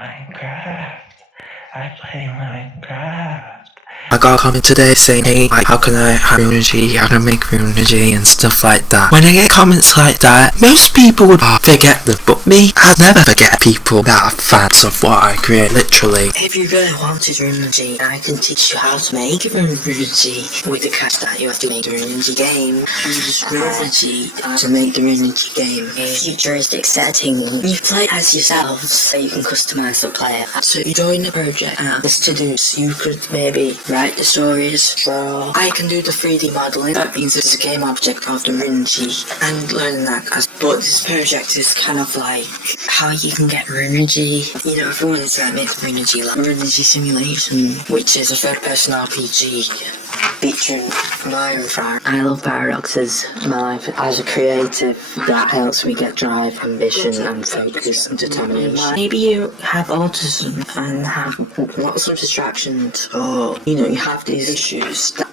Minecraft. I play Minecraft. I got a comment today saying, hey, like, how can I have runergy, how can I make runergy and stuff like that. When I get comments like that, most people would forget them, but me, I'll never forget people that are fans of what I create, literally. If you really wanted runergy, I can teach you how to make runergy with the cash that you have to make the runergy game. Use runergy to make the runergy game a futuristic setting. You play as yourself, so you can customize the player. So you join the project and there's to do, so you could maybe write the stories, draw. I can do the 3D modeling. That means there's a game object of the runergy and learn that. But this project is kind of like how you can get runergy. You know, everyone is make runergy, like runergy simulation, which is a third-person RPG featuring Minecraft. I love paradoxes in my life. As a creative, that helps me get drive, ambition, and focus and determination. Maybe you have autism and have lots of distractions, or you have these issues that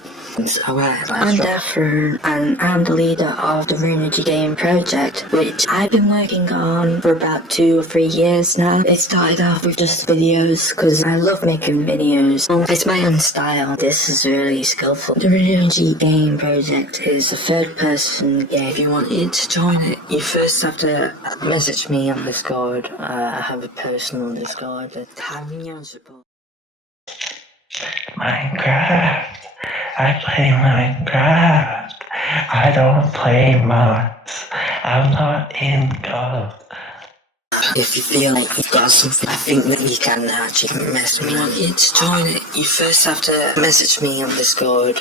I'm Dapper, and I'm the leader of the runergy game project, which I've been working on for about 2 or 3 years now. It started off with just videos, because I love making videos. It's my own style. This is really skillful. The runergy game project is a third-person game. If you wanted to join it, you first have to message me on Discord. I have a personal Discord that having your support. Minecraft. I play Minecraft. I don't play mods. I'm not in God. If you feel like you've got something, I think that you can actually message me on it. To join it, you first have to message me on Discord.